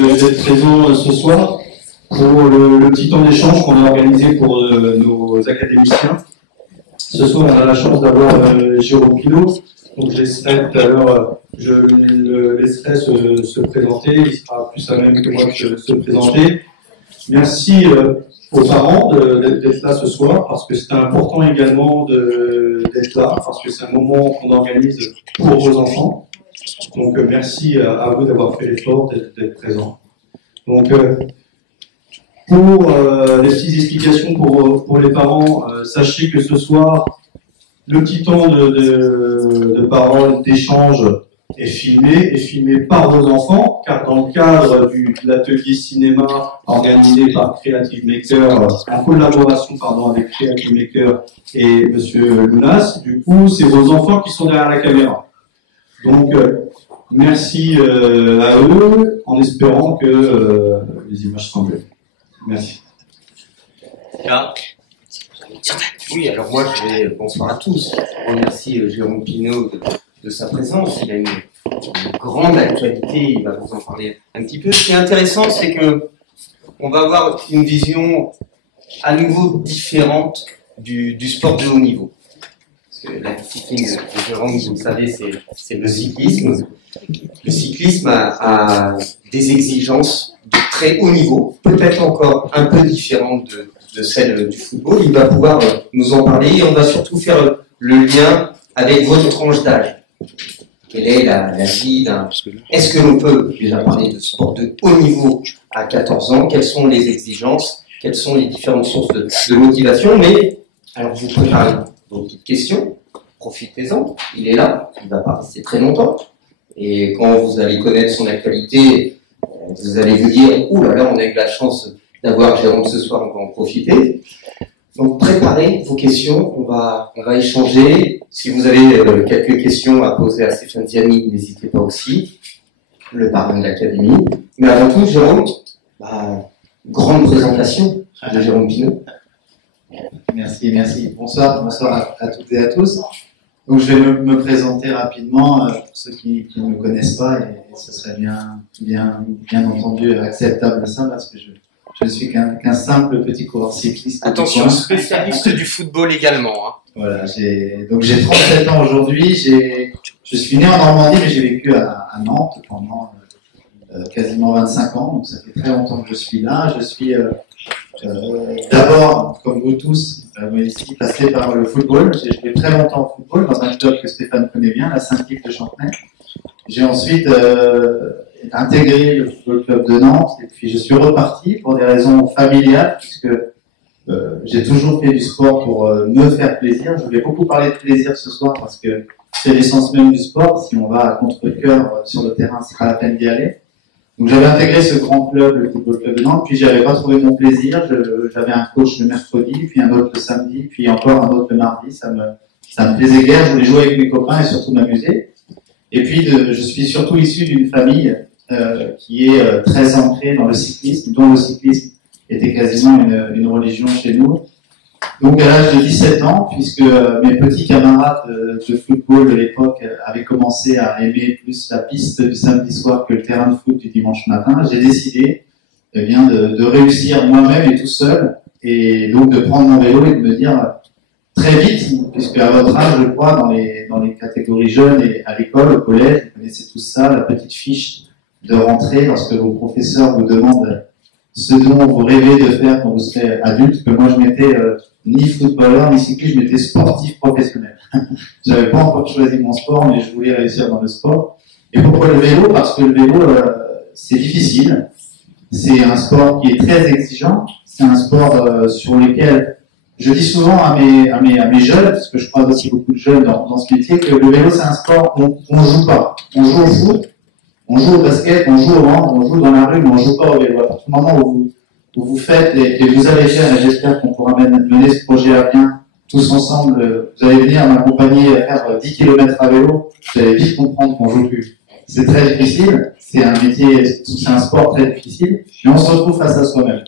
d'être présent ce soir pour le petit temps d'échange qu'on a organisé pour nos académiciens. Ce soir, on a la chance d'avoir Jérôme Pinault. Donc, je laisserai tout à l'heure, je le laisserai se présenter. Il sera plus à même que moi de se présenter. Merci aux parents d'être là ce soir, parce que c'est important également d'être là, parce que c'est un moment qu'on organise pour vos enfants. Donc, merci à vous d'avoir fait l'effort d'être présents. Donc, pour les petites explications pour les parents, sachez que ce soir, le petit temps de parole, d'échange est filmé par vos enfants, car dans le cadre de l'atelier cinéma organisé par Creative Maker, en collaboration avec Creative Maker et Monsieur Lounas, du coup, c'est vos enfants qui sont derrière la caméra. Donc, merci à eux, en espérant que les images sont belles. Merci. Là. Oui, alors moi, bonsoir à tous. Je remercie Jérôme Pinault de sa présence. Il a une grande actualité, il va vous en parler un petit peu. Ce qui est intéressant, c'est que on va avoir une vision à nouveau différente du sport de haut niveau. Parce que la discipline de Jérôme, vous le savez, c'est le cyclisme. Le cyclisme a des exigences de très haut niveau, peut-être encore un peu différentes de celle du football. Il va pouvoir nous en parler et on va surtout faire le lien avec votre tranche d'âge. Quelle est la vie d'un... Est-ce que l'on peut déjà parler de sport de haut niveau à 14 ans? Quelles sont les exigences? Quelles sont les différentes sources de motivation? Mais, alors vous préparez vos petites questions, profitez-en, il est là, il ne va pas rester très longtemps. Et quand vous allez connaître son actualité, vous allez vous dire, ouh là là, on a eu la chance d'avoir Jérôme ce soir, on va en profiter. Donc préparez vos questions, on va échanger. Si vous avez quelques questions à poser à Stéphane Ziani, n'hésitez pas aussi, le parrain de l'Académie. Mais avant tout, Jérôme, grande présentation de Jérôme Pinault. Merci. Bonsoir à toutes et à tous. Donc je vais me présenter rapidement pour ceux qui ne me connaissent pas, et ce serait bien entendu acceptable ça, parce que je ne suis qu'un simple petit coureur cycliste. Attention, spécialiste du football également. Hein. Voilà, donc j'ai 37 ans aujourd'hui, je suis né en Normandie, mais j'ai vécu à Nantes pendant quasiment 25 ans, donc ça fait très longtemps que je suis là. Je suis d'abord, comme vous tous, ici, passé par le football. J'ai joué très longtemps au football dans un club que Stéphane connaît bien, la Saint-Yves de Chantenay. J'ai ensuite intégré le football club de Nantes, et puis je suis reparti pour des raisons familiales, puisque j'ai toujours fait du sport pour me faire plaisir. Je voulais beaucoup parler de plaisir ce soir, parce que c'est l'essence même du sport. Si on va à contre-cœur sur le terrain, c'est pas la peine d'y aller. Donc j'avais intégré ce grand club, le football club de Nantes, puis j'avais pas trouvé mon plaisir. J'avais un coach le mercredi, puis un autre le samedi, puis encore un autre le mardi. Ça me plaisait guère. Je voulais jouer avec mes copains et surtout m'amuser. Et puis je suis surtout issu d'une famille qui est très ancrée dans le cyclisme, dont le cyclisme était quasiment une religion chez nous. Donc à l'âge de 17 ans, puisque mes petits camarades de football de l'époque avaient commencé à aimer plus la piste du samedi soir que le terrain de foot du dimanche matin, j'ai décidé de réussir moi-même et tout seul, et donc de prendre mon vélo et de me dire très vite, puisque à votre âge, je crois, dans les catégories jeunes et à l'école, au collège, vous connaissez tout ça, la petite fiche de rentrée lorsque vos professeurs vous demandent ce dont vous rêvez de faire quand vous serez adulte, que moi je m'étais ni footballeur, ni cycliste, je m'étais sportif professionnel. J'avais pas encore choisi mon sport, mais je voulais réussir dans le sport. Et pourquoi le vélo? Parce que le vélo, c'est difficile. C'est un sport qui est très exigeant. C'est un sport sur lequel je dis souvent à mes jeunes, parce que je crois aussi beaucoup de jeunes dans ce métier, que le vélo c'est un sport où on joue pas. On joue au foot, on joue au basket, on joue au hand, on joue dans la rue, mais on joue pas au vélo. À partir du moment où vous faites, et vous allez faire, et j'espère qu'on pourra mener ce projet à bien tous ensemble, vous allez venir m'accompagner à faire 10 km à vélo, vous allez vite comprendre qu'on joue plus. C'est très difficile, c'est un métier, c'est un sport très difficile, mais on se retrouve face à soi-même.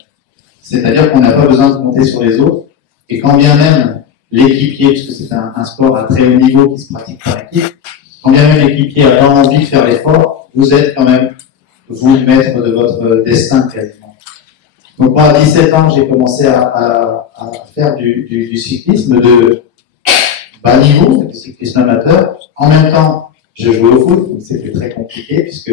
C'est-à-dire qu'on n'a pas besoin de compter sur les autres, et quand bien même l'équipier, puisque c'est un sport à très haut niveau qui se pratique par équipe, quand bien même l'équipier n'a pas envie de faire l'effort, vous êtes quand même vous le maître de votre destin quasiment. Donc moi, à 17 ans, j'ai commencé à faire du cyclisme de bas niveau, du cyclisme amateur. En même temps, je jouais au foot, donc c'était très compliqué puisque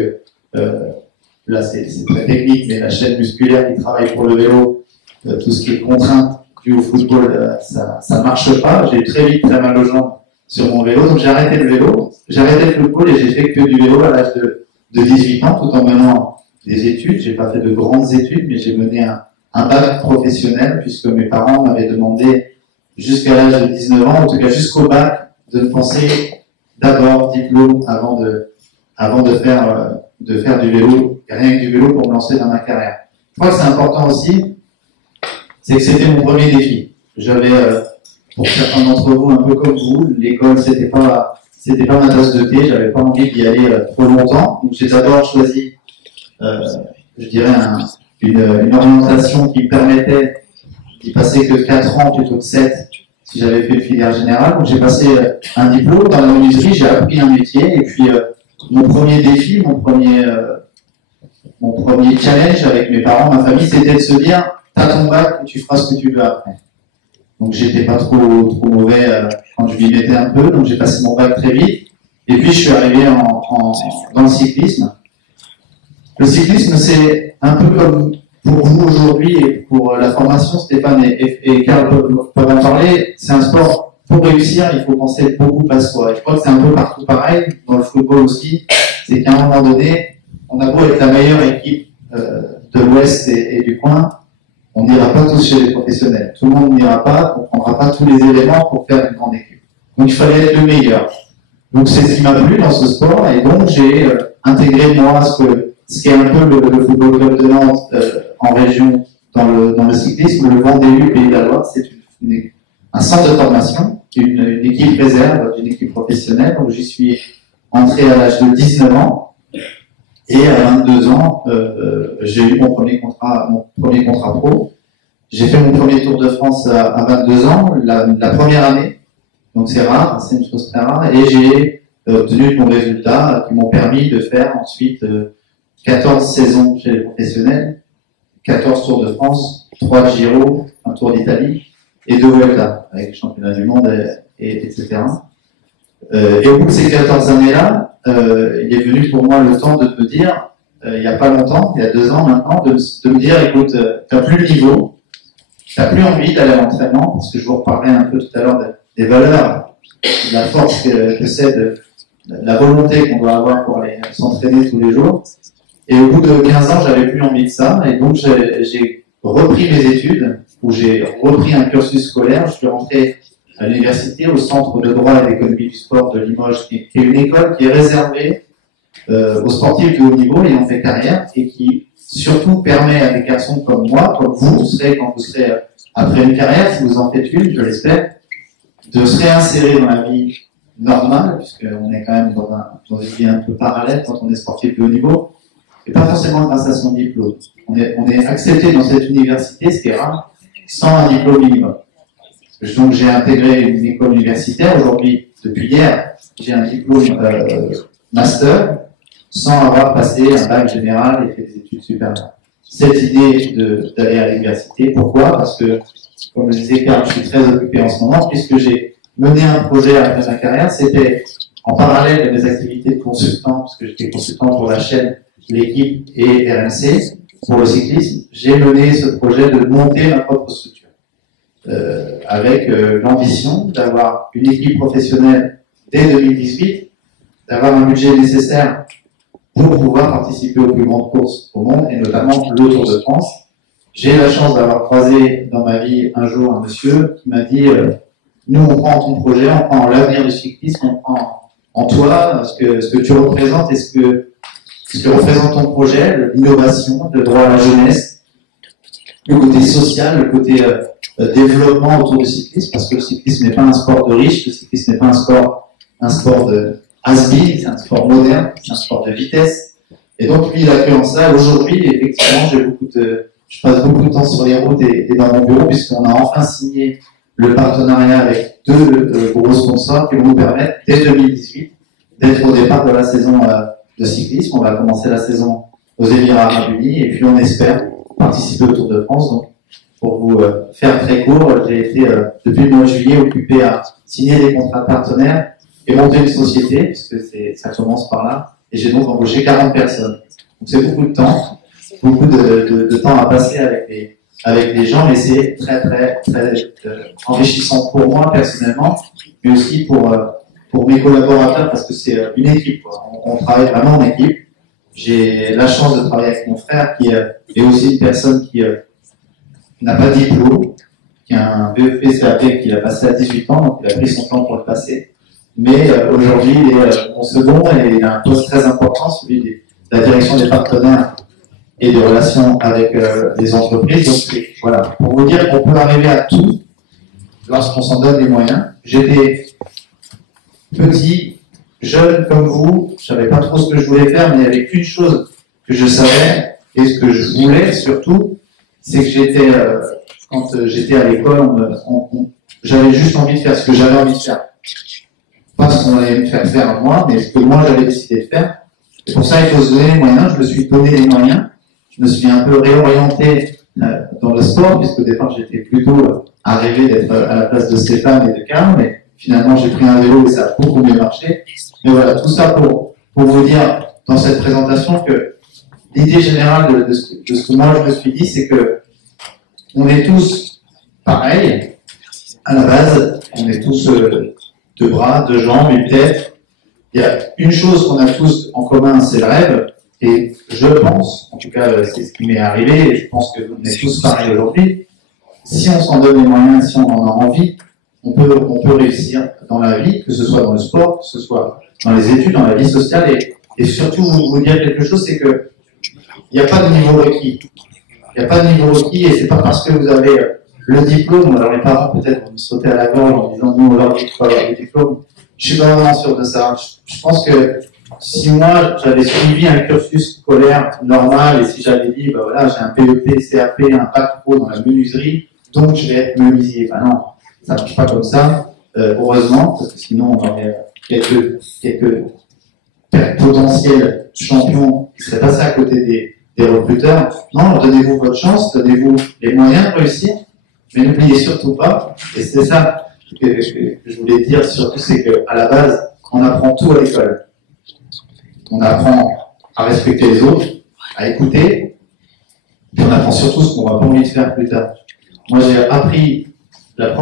là c'est très technique, mais la chaîne musculaire qui travaille pour le vélo, tout ce qui est contrainte due au football, ça marche pas. J'ai très vite très mal aux jambes sur mon vélo, donc j'ai arrêté le vélo, j'ai arrêté le football et j'ai fait que du vélo à l'âge de 18 ans, tout en menant des études. J'ai pas fait de grandes études, mais j'ai mené un bac professionnel puisque mes parents m'avaient demandé jusqu'à l'âge de 19 ans, en tout cas jusqu'au bac, de penser d'abord diplôme avant de faire du vélo, et rien que du vélo pour me lancer dans ma carrière. Je crois que c'est important aussi, c'est que c'était mon premier défi. J'avais, pour certains d'entre vous, un peu comme vous, l'école c'était pas ma tasse de thé, j'avais pas envie d'y aller trop longtemps, donc j'ai d'abord choisi, je dirais, une orientation qui me permettait d'y passer que 4 ans plutôt que 7 si j'avais fait une filière générale. Donc j'ai passé un diplôme dans la menuiserie, j'ai appris un métier et puis mon premier défi, mon premier challenge avec mes parents, ma famille, c'était de se dire t'as ton bac, tu feras ce que tu veux après. Donc j'étais pas trop mauvais quand je m'y mettais un peu, donc j'ai passé mon bac très vite et puis je suis arrivé dans le cyclisme. Le cyclisme, c'est un peu comme pour vous aujourd'hui et pour la formation, Stéphane et Karl peuvent en parler. C'est un sport, pour réussir, il faut penser beaucoup à soi. Et je crois que c'est un peu partout pareil, dans le football aussi. C'est qu'à un moment donné, on a beau être la meilleure équipe de l'Ouest et du coin, on n'ira pas tous chez les professionnels. Tout le monde n'ira pas, on ne prendra pas tous les éléments pour faire une grande équipe. Donc il fallait être le meilleur. Donc c'est ce qui m'a plu dans ce sport et donc j'ai intégré moi ce qui est un peu le football club de Nantes en région dans le cyclisme, le Vendée Pays de la Loire, c'est un centre de formation, une équipe réserve d'une équipe professionnelle. Donc j'y suis entré à l'âge de 19 ans et à 22 ans, j'ai eu mon premier contrat pro. J'ai fait mon premier Tour de France à 22 ans, la première année. Donc c'est rare, c'est une chose très rare. Et j'ai obtenu de bons résultats qui m'ont permis de faire ensuite 14 saisons chez les professionnels, 14 Tours de France, 3 Giro, un Tour d'Italie et 2 Vuelta avec le championnat du monde, etc. Et au bout de ces 14 années-là, il est venu pour moi le temps de me dire, il n'y a pas longtemps, il y a 2 ans maintenant, de me dire, écoute, tu n'as plus le niveau, tu n'as plus envie d'aller à l'entraînement, parce que je vous reparlerai un peu tout à l'heure des valeurs, de la force que c'est, de la volonté qu'on doit avoir pour aller s'entraîner tous les jours. Et au bout de 15 ans, j'avais plus envie de ça, et donc j'ai repris mes études, où j'ai repris un cursus scolaire. Je suis rentré à l'université, au Centre de droit et d'économie du sport de Limoges, qui est une école qui est réservée aux sportifs de haut niveau ayant fait carrière, et qui surtout permet à des garçons comme moi, comme vous serez quand vous serez après une carrière, si vous en faites une, je l'espère, de se réinsérer dans la vie normale, puisqu'on est quand même dans une vie un peu parallèle quand on est sportif de haut niveau, et pas forcément grâce à son diplôme. On est accepté dans cette université, ce qui est rare, sans un diplôme minimum. Donc j'ai intégré une école universitaire. Aujourd'hui, depuis hier, j'ai un diplôme master sans avoir passé un bac général et fait des études supérieures. Cette idée d'aller à l'université, pourquoi? Parce que, comme le disait Karl, je suis très occupé en ce moment, puisque j'ai mené un projet après ma carrière. C'était en parallèle de mes activités de consultant, parce que j'étais consultant pour la chaîne L'équipe et RMC pour le cyclisme. J'ai mené ce projet de monter ma propre structure. Avec l'ambition d'avoir une équipe professionnelle dès 2018, d'avoir un budget nécessaire pour pouvoir participer aux plus grandes courses au monde, et notamment le Tour de France. J'ai la chance d'avoir croisé dans ma vie un jour un monsieur qui m'a dit nous on prend ton projet, on prend l'avenir du cyclisme, on prend en toi ce que tu représentes et ce que représente ton projet, l'innovation, le droit à la jeunesse, le côté social, le côté développement autour du cyclisme, parce que le cyclisme n'est pas un sport de riches, le cyclisme n'est pas un sport de has-been, c'est un sport moderne, c'est un sport de vitesse. Et donc lui, il a cru en ça. Aujourd'hui, effectivement, je passe beaucoup de temps sur les routes et dans mon bureau, puisqu'on a enfin signé le partenariat avec 2 gros sponsors qui vont nous permettre, dès 2018, d'être au départ de la saison de cyclisme. On va commencer la saison aux Émirats Arabes Unis, et puis on espère participer au Tour de France. Donc, pour vous faire très court, j'ai été depuis le mois de juillet occupé à signer des contrats de partenaires et monter une société, puisque ça commence par là, et j'ai donc embauché 40 personnes. Donc c'est beaucoup de temps à passer avec les gens, mais c'est très enrichissant pour moi personnellement, mais aussi pour mes collaborateurs, parce que c'est une équipe, quoi. On travaille vraiment en équipe. J'ai la chance de travailler avec mon frère, qui est aussi une personne qui n'a pas de diplôme, qui a un BEP CAP qu'il a passé à 18 ans, donc il a pris son temps pour le passer. Mais aujourd'hui, il est mon second et il a un poste très important, celui de la direction des partenaires et des relations avec les entreprises. Donc voilà, pour vous dire qu'on peut arriver à tout lorsqu'on s'en donne les moyens. J'étais petit, jeune comme vous, je savais pas trop ce que je voulais faire, mais il n'y avait qu'une chose que je savais et ce que je voulais surtout, c'est que quand j'étais à l'école, j'avais juste envie de faire ce que j'avais envie de faire. Pas ce qu'on allait me faire faire moi, mais ce que moi j'avais décidé de faire. Et pour ça, il faut se donner les moyens. Je me suis donné les moyens. Je me suis un peu réorienté dans le sport, puisque au départ, j'étais plutôt arrivé d'être à la place de Stéphane et de Karl, mais finalement, j'ai pris un vélo et ça a beaucoup mieux marché. Mais voilà, tout ça pour vous dire dans cette présentation que l'idée générale de ce que moi je me suis dit, c'est que on est tous pareils à la base. On est tous deux bras, deux jambes, une tête. Il y a une chose qu'on a tous en commun, c'est le rêve. Et je pense, en tout cas, c'est ce qui m'est arrivé, et je pense que on est tous pareils aujourd'hui. Si on s'en donne les moyens, si on en a envie, on peut réussir dans la vie, que ce soit dans le sport, que ce soit dans les études, dans la vie sociale, et surtout vous dire quelque chose, c'est que il n'y a pas de niveau requis. Il n'y a pas de niveau requis, et c'est pas parce que vous avez le diplôme, alors les parents peut-être vont me sauter à la gorge en disant nous on leur dit qu'il faut avoir le diplôme. Je suis pas vraiment sûr de ça. Je pense que si moi j'avais suivi un cursus scolaire normal et si j'avais dit bah voilà j'ai un BEP, CAP, un bac pro dans la menuiserie, donc je vais être menuisier. Ben non, ça marche pas comme ça. Heureusement, parce que sinon on aurait quelques potentiels champions qui seraient passés à côté des recruteurs. Non, donnez-vous votre chance, donnez-vous les moyens de réussir, mais n'oubliez surtout pas, et c'est ça que je voulais dire surtout, c'est qu'à la base, on apprend tout à l'école. On apprend à respecter les autres, à écouter, puis on apprend surtout ce qu'on va pas envie de faire plus tard. Moi, j'ai appris le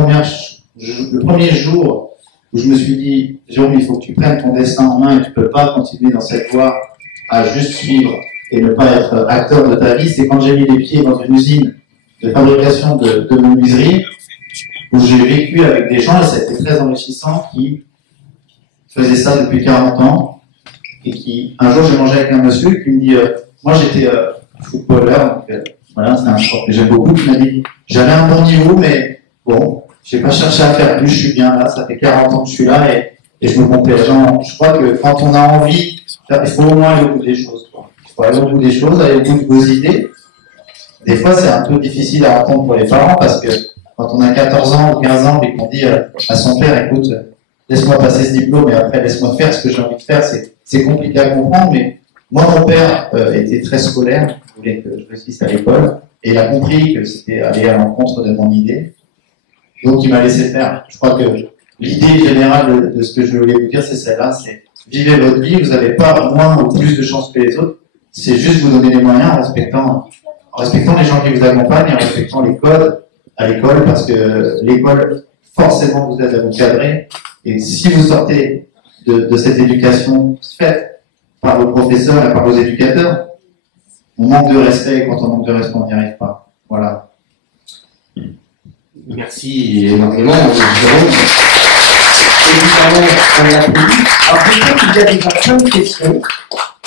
premier jour où je me suis dit, Jérôme, il faut que tu prennes ton destin en main et tu peux pas continuer dans cette voie à juste suivre et ne pas être acteur de ta vie, c'est quand j'ai mis les pieds dans une usine de fabrication de menuiserie, où j'ai vécu avec des gens, et ça a été très enrichissant, qui faisaient ça depuis 40 ans, et qui, un jour j'ai mangé avec un monsieur qui me dit, moi j'étais footballeur, donc voilà, c'est un sport que j'aime beaucoup, qui m'a dit, j'avais un bon niveau, mais bon, j'ai pas cherché à faire plus, je suis bien là, ça fait 40 ans que je suis là, et je me comptais. Je crois que quand on a envie, il faut au moins aller au bout des choses, quoi. Il faut aller au bout des choses, aller au bout de vos idées. Des fois, c'est un peu difficile à entendre pour les parents, parce que quand on a 14 ans ou 15 ans et qu'on dit à son père, écoute, laisse-moi passer ce diplôme et après laisse-moi faire ce que j'ai envie de faire, c'est compliqué à comprendre, mais moi, mon père était très scolaire, il voulait que je réussisse à l'école, et il a compris que c'était aller à l'encontre de mon idée, donc il m'a laissé faire. Je crois que l'idée générale de ce que je voulais vous dire, c'est celle-là, c'est vivez votre vie, vous n'avez pas moins ou plus de chance que les autres, c'est juste vous donner les moyens en respectant les gens qui vous accompagnent et en respectant les codes à l'école, parce que l'école, forcément, vous aide à vous cadrer. Et si vous sortez de cette éducation faite par vos professeurs et par vos éducateurs, on manque de respect, et quand on manque de respect, on n'y arrive pas. Voilà. Merci énormément, Jérôme. Évidemment, on applaudit. Alors, je crois qu'il y a déjà plein de questions.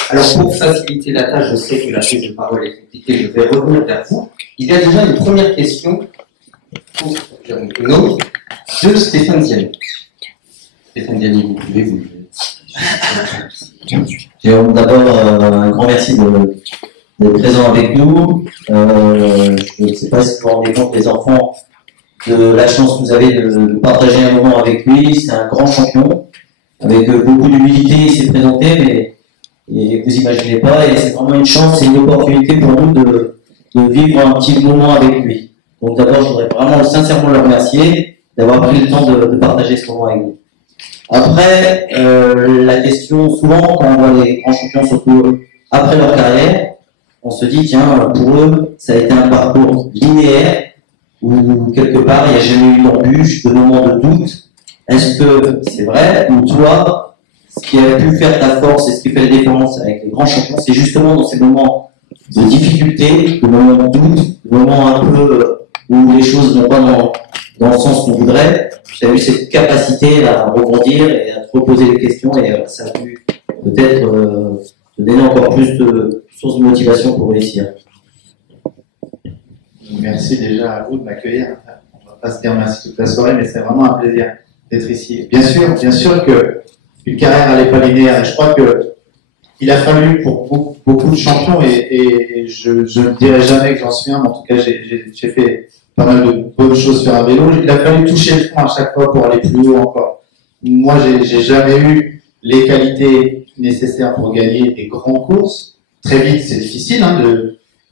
Alors, pour faciliter la tâche, je sais que la prise de parole est compliquée, je vais revenir vers vous. Il y a déjà une première question pour Jérôme Pinault de Stéphane Diani. Stéphane Diani, vous pouvez vous. Jérôme, d'abord, un grand merci d'être présent avec nous. Je ne sais pas si vous vous rendez compte, les enfants, de la chance que vous avez de partager un moment avec lui. C'est un grand champion. Avec beaucoup d'humilité, il s'est présenté, mais et vous imaginez pas, et c'est vraiment une chance et une opportunité pour nous de vivre un petit moment avec lui. Donc d'abord, je voudrais vraiment sincèrement le remercier d'avoir pris le temps de partager ce moment avec nous. Après, la question, souvent, quand on voit les grands champions, surtout après leur carrière, on se dit, tiens, pour eux, ça a été un parcours linéaire, où quelque part, il n'y a jamais eu d'embûche, de moment de doute. Est-ce que c'est vrai, ou toi, ce qui a pu faire ta force et ce qui fait la différence avec les grands champions, c'est justement dans ces moments de difficulté, de moments de doute, de moments un peu où les choses ne vont pas dans le sens qu'on voudrait, tu as eu cette capacité à rebondir et à te reposer des questions, et ça a pu peut-être te donner encore plus de sources de motivation pour réussir. Merci déjà à vous de m'accueillir. On ne va pas se dire merci toute la soirée, mais c'est vraiment un plaisir d'être ici. Bien sûr que une carrière n'est pas linéaire, et je crois que il a fallu pour beaucoup de champions, et je ne dirai jamais que j'en suis un, mais en tout cas j'ai fait pas mal de bonnes choses sur un vélo. Il a fallu toucher le fond à chaque fois pour aller plus haut encore. Moi, j'ai jamais eu les qualités nécessaires pour gagner des grandes courses. Très vite, c'est difficile,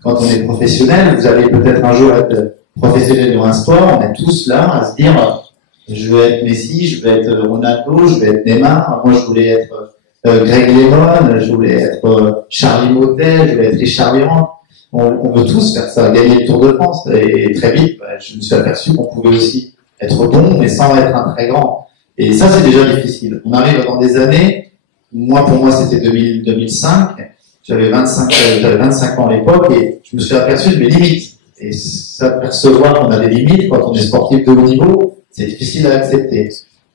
quand on est professionnel. Vous allez peut-être un jour être professionnel dans un sport. On est tous là à se dire, je veux être Messi, je veux être Ronaldo, je veux être Neymar. Moi, je voulais être Greg LeMond, je voulais être Charlie Mottet, je voulais être Richard Virenque. On veut tous faire ça, gagner le Tour de France. Et très vite, je me suis aperçu qu'on pouvait aussi être bon, mais sans être un très grand. Et ça, c'est déjà difficile. On arrive dans des années, pour moi, c'était 2005. J'avais 25 ans à l'époque, et je me suis aperçu de mes limites. Et s'apercevoir qu'on a des limites quand on est sportif de haut niveau, c'est difficile à accepter.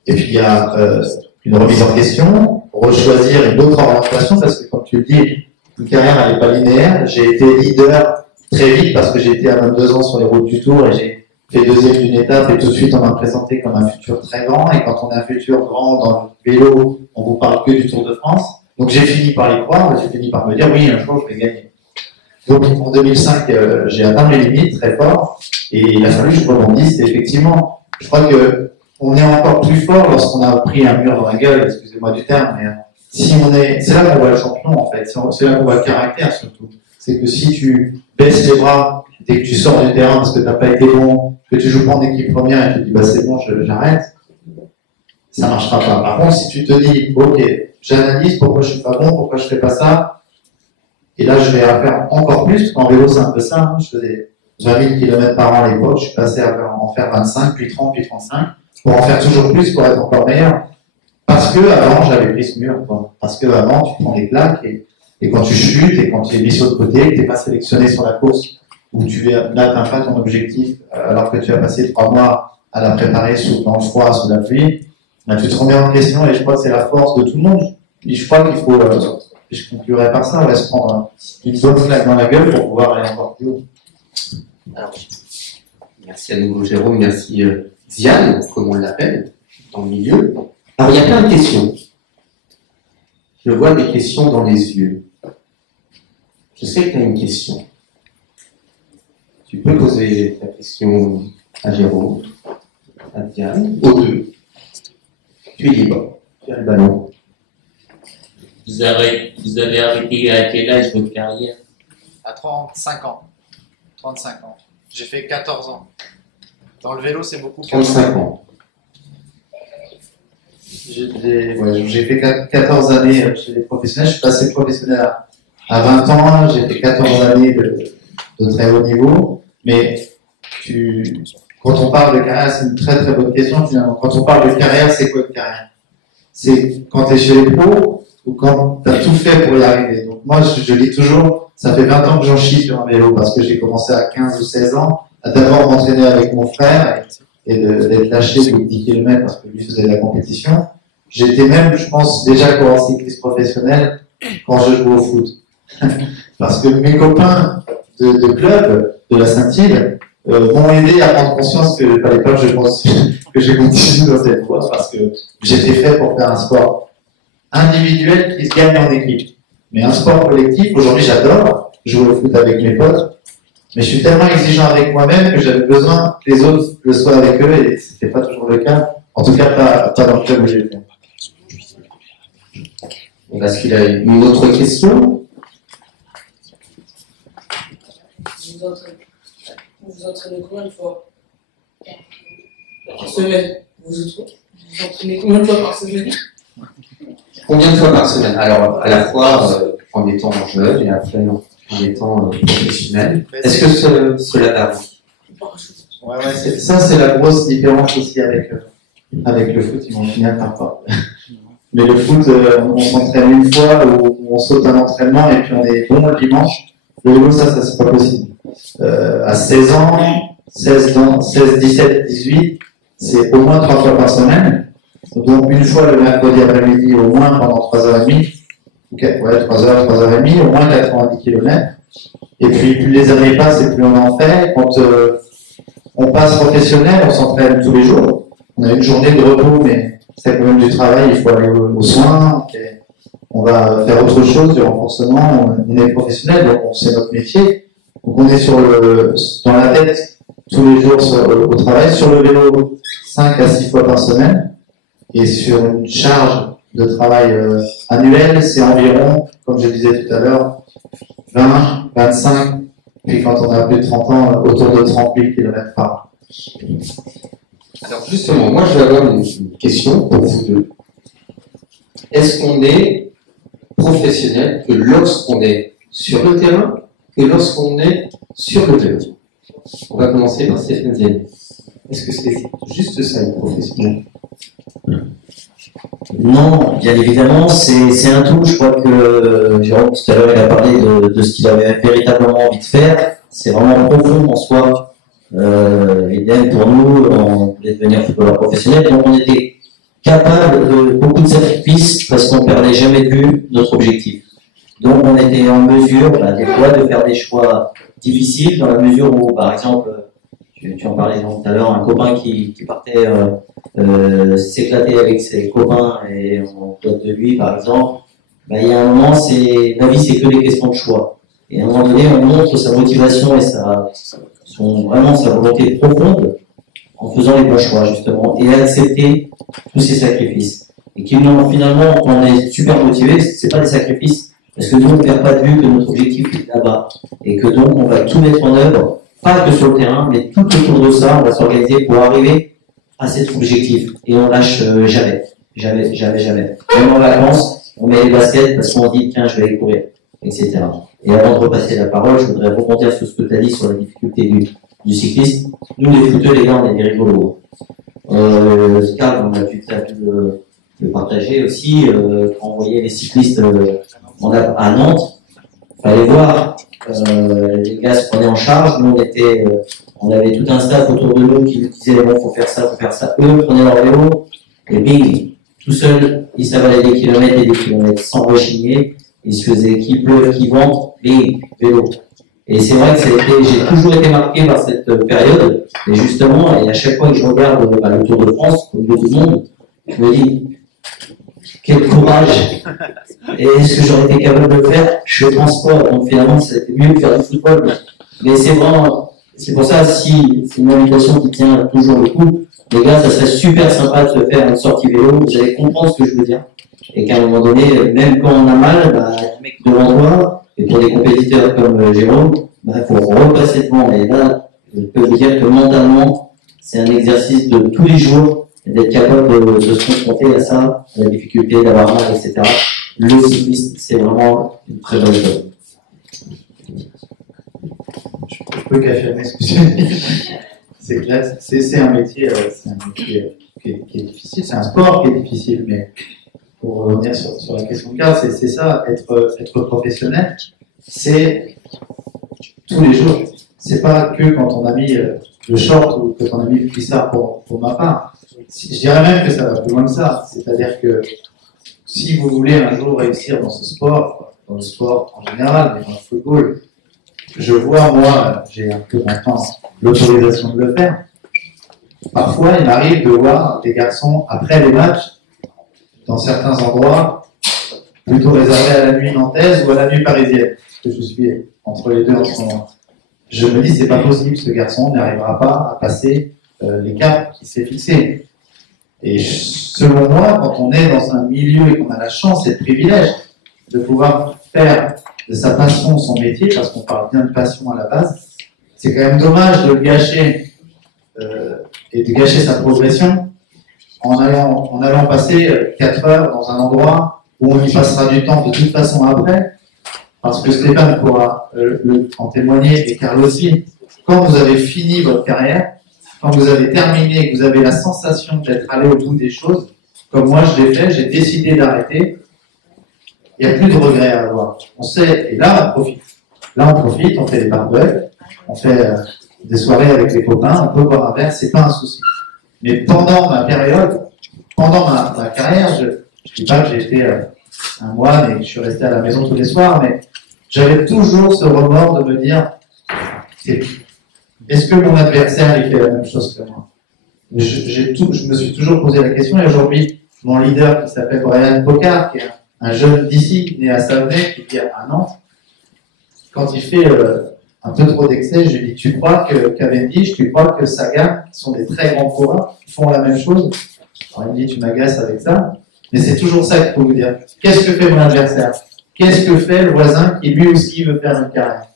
Et puis, il y a une remise en question, rechoisir une autre orientation, parce que comme tu le dis, une carrière n'est pas linéaire. J'ai été leader très vite parce que j'ai été à 22 ans sur les routes du Tour, et j'ai fait deuxième d'une étape, et tout de suite on m'a présenté comme un futur très grand. Et quand on est un futur grand dans le vélo, on vous parle que du Tour de France. Donc j'ai fini par y croire, j'ai fini par me dire oui, un jour je vais gagner. Donc en 2005, j'ai atteint mes limites très fort, et il a fallu que je rebondisse. Et effectivement, je crois que on est encore plus fort lorsqu'on a pris un mur dans la gueule, excusez-moi du terme, mais c'est là qu'on voit le champion, en fait. C'est là qu'on voit le caractère, surtout. C'est que si tu baisses les bras dès que tu sors du terrain parce que t'as pas été bon, que tu joues pas en équipe première et que tu dis, bah, c'est bon, j'arrête, ça marchera pas. Par contre, si tu te dis, ok, j'analyse pourquoi je suis pas bon, pourquoi je fais pas ça, et là, je vais faire encore plus. En vélo, c'est un peu ça, je faisais 20 000 km par an à l'époque, je suis passé à en faire 25, puis 30, puis 35, pour en faire toujours plus, pour être encore meilleur. Parce que avant j'avais pris ce mur, quoi. Parce que avant tu prends des claques, et quand tu chutes, et quand tu es mis sur le côté, que tu n'es pas sélectionné sur la course, où tu n'atteins pas ton objectif, alors que tu as passé 3 mois à la préparer dans le froid, sous la pluie, ben, tu te remets en question, et je crois que c'est la force de tout le monde. Et je crois qu'il faut, je conclurai par ça, on va se prendre une bonne claque dans la gueule pour pouvoir aller encore plus haut. Alors, merci à nouveau Jérôme, merci Ziane, comme on l'appelle, dans le milieu. Alors, il y a plein de questions. Je vois des questions dans les yeux. Je sais que tu as une question. Tu peux poser ta question à Jérôme, à Diane, aux deux. Tu es libre. Tu as le ballon. Vous avez arrêté à quel âge votre carrière? À 35 ans. 35 ans. J'ai fait 14 ans. Dans le vélo, c'est beaucoup. 35 ans. J'ai fait 14 années chez les professionnels. Je suis passé professionnel à 20 ans. J'ai fait 14 années de très haut niveau. Mais quand on parle de carrière, c'est une très très bonne question finalement. Quand on parle de carrière, c'est quoi une carrière? C'est quand tu es chez les pros ou quand tu as tout fait pour y arriver. Donc moi, je dis toujours, ça fait 20 ans que j'en chie sur un vélo parce que j'ai commencé à 15 ou 16 ans à d'abord m'entraîner avec mon frère et d'être lâché de 10 km parce que lui faisait de la compétition. J'étais même, je pense, déjà coureur cycliste professionnel quand je jouais au foot. Parce que mes copains de club, de la Saint-Yves, m'ont aidé à prendre conscience que fallait pas que je pense que j'ai continué dans cette voie parce que j'étais fait pour faire un sport individuel qui se gagne en équipe. Mais un sport collectif, aujourd'hui j'adore jouer au foot avec mes potes, mais je suis tellement exigeant avec moi-même que j'avais besoin que les autres le soient avec eux et c'était pas toujours le cas. En tout cas, pas dans le club où j'étais. Est-ce qu'il a une autre question? Vous entraînez combien de fois par semaine? Vous entraînez combien de fois par semaine? Combien de fois par semaine? Alors, à la fois en étant jeune et après en étant professionnel. Est-ce que cela varie? Ouais, ça, c'est la grosse différence aussi avec le foot. Ils vont finir par pas. Mais le foot, on s'entraîne une fois, ou on saute un entraînement et puis on est bon le dimanche. Le vélo, ça c'est pas possible. À 16 ans, 16, 17, 18, c'est au moins 3 fois par semaine. Donc une fois le mercredi après-midi, au moins pendant 3h30. Okay, ouais, 3h, 3h30, au moins 90 km. Et puis plus les années passent et plus on en fait. Quand on passe professionnel, on s'entraîne tous les jours. On a une journée de repos, mais c'est quand même du travail, il faut aller aux soins. Okay. On va faire autre chose, du renforcement. On est professionnel, donc c'est notre métier. Donc on est dans la tête tous les jours au travail, sur le vélo 5 à 6 fois par semaine. Et sur une charge de travail annuelle, c'est environ, comme je disais tout à l'heure, 20, 25, puis quand on a plus de 30 ans, autour de 38 km par an. Alors justement, moi je vais avoir une question pour vous deux. Est-ce qu'on est professionnel que lorsqu'on est sur le terrain, que lorsqu'on est sur le vélo? On va commencer par Stéphane Ziani. Est-ce que c'est juste ça, être professionnel? Non, bien évidemment, c'est un tout. Je crois que Jérôme, tout à l'heure, il a parlé de ce qu'il avait véritablement envie de faire. C'est vraiment profond en soi. Idem pour nous, on voulait devenir footballeur professionnel, donc on était capable de beaucoup de sacrifices parce qu'on ne perdait jamais de vue notre objectif. Donc on était en mesure, des fois, de faire des choix difficiles dans la mesure où, par exemple, tu en parlais tout à l'heure, un copain qui partait s'éclater avec ses copains et on doute de lui, par exemple, il y a un moment, la vie, c'est que des questions de choix. Et à un moment donné, on montre sa motivation et vraiment sa volonté profonde en faisant les bons choix, justement, et accepter tous ces sacrifices. Et finalement, quand on est super motivé, c'est pas des sacrifices, parce que nous, on ne perd pas de vue que notre objectif est là-bas. Et que donc, on va tout mettre en œuvre, pas que sur le terrain, mais tout autour de ça, on va s'organiser pour arriver à cet objectif. Et on lâche jamais. Même en vacances, on met les baskets parce qu'on dit, tiens, je vais aller courir, etc. Et avant de repasser la parole, je voudrais rebondir sur ce que tu as dit sur la difficulté du cycliste. Nous, les footeux, les gars, on est des rigolos. Carl, on a pu le partager aussi, quand on voyait les cyclistes à Nantes, il fallait voir, les gars se prenaient en charge, nous on avait tout un staff autour de nous qui nous disait bon, faut faire ça. Eux prenaient leur vélo, et bing, tout seuls, ils s'avalaient des kilomètres et des kilomètres sans rechigner. Il se faisait qu'il pleuve, qu'il vente, bing, vélo. Et c'est vrai que j'ai toujours été marqué par cette période, et justement, et à chaque fois que je regarde le Tour de France, comme beaucoup de monde, je me dis, quel courage! Et est-ce que j'aurais été capable de le faire? Je pense pas. Donc finalement, c'était mieux de faire du football. Mais c'est pour ça, si c'est une invitation qui tient toujours le coup, les gars, ça serait super sympa de se faire une sortie vélo, vous allez comprendre ce que je veux dire. Et qu'à un moment donné, même quand on a mal, le mec devant toi, et pour des compétiteurs comme Jérôme, il faut repasser devant. Et là, je peux vous dire que mentalement, c'est un exercice de tous les jours, d'être capable de se confronter à ça, à la difficulté d'avoir mal, etc. Le cycliste, c'est vraiment une très bonne chose. Je peux qu'affirmer ce que tu dis. C'est clair, c'est un métier qui est difficile, c'est un sport qui est difficile, mais pour revenir sur la question de Carl, c'est ça, être professionnel, c'est tous les jours. C'est pas que quand on a mis le short ou quand on a mis le plissard pour ma part. Je dirais même que ça va plus loin que ça. C'est-à-dire que si vous voulez un jour réussir dans ce sport, dans le sport en général, mais dans le football, je vois, moi, j'ai un peu maintenant l'autorisation de le faire. Parfois, il m'arrive de voir des garçons, après les matchs, dans certains endroits, plutôt réservés à la nuit nantaise ou à la nuit parisienne, parce que je suis entre les deux en ce moment. Je me dis, c'est pas possible, ce garçon n'arrivera pas à passer les caps qu'il s'est fixés. Et selon moi, quand on est dans un milieu et qu'on a la chance et le privilège de pouvoir faire de sa passion son métier, parce qu'on parle bien de passion à la base, c'est quand même dommage de le gâcher et de gâcher sa progression en allant passer 4 heures dans un endroit où on y passera du temps de toute façon après, parce que Stéphane pourra en témoigner, et Carl aussi, quand vous avez fini votre carrière, quand vous avez terminé, que vous avez la sensation d'être allé au bout des choses, comme moi je l'ai fait, j'ai décidé d'arrêter, il n'y a plus de regrets à avoir. On sait, et là on profite. Là on profite, on fait des barbecues, on fait des soirées avec les copains, on peut boire un verre, c'est pas un souci. Mais pendant ma période, pendant ma carrière, je dis pas que j'ai été un moine et que je suis resté à la maison tous les soirs, mais j'avais toujours ce remords de me dire, est-ce que mon adversaire il fait la même chose que moi? Je me suis toujours posé la question, et aujourd'hui, mon leader qui s'appelle Brian Pocard, qui est un jeune d'ici, né à Savenay, qui vit à Nantes, quand il fait un peu trop d'excès, je lui dis, tu crois que Cavendish, tu crois que Sagan, qui sont des très grands coureurs, font la même chose? Alors il me dit, tu m'agaces avec ça, mais c'est toujours ça qu'il faut vous dire. Qu'est-ce que fait mon adversaire? Qu'est-ce que fait le voisin qui lui aussi veut faire une carrière?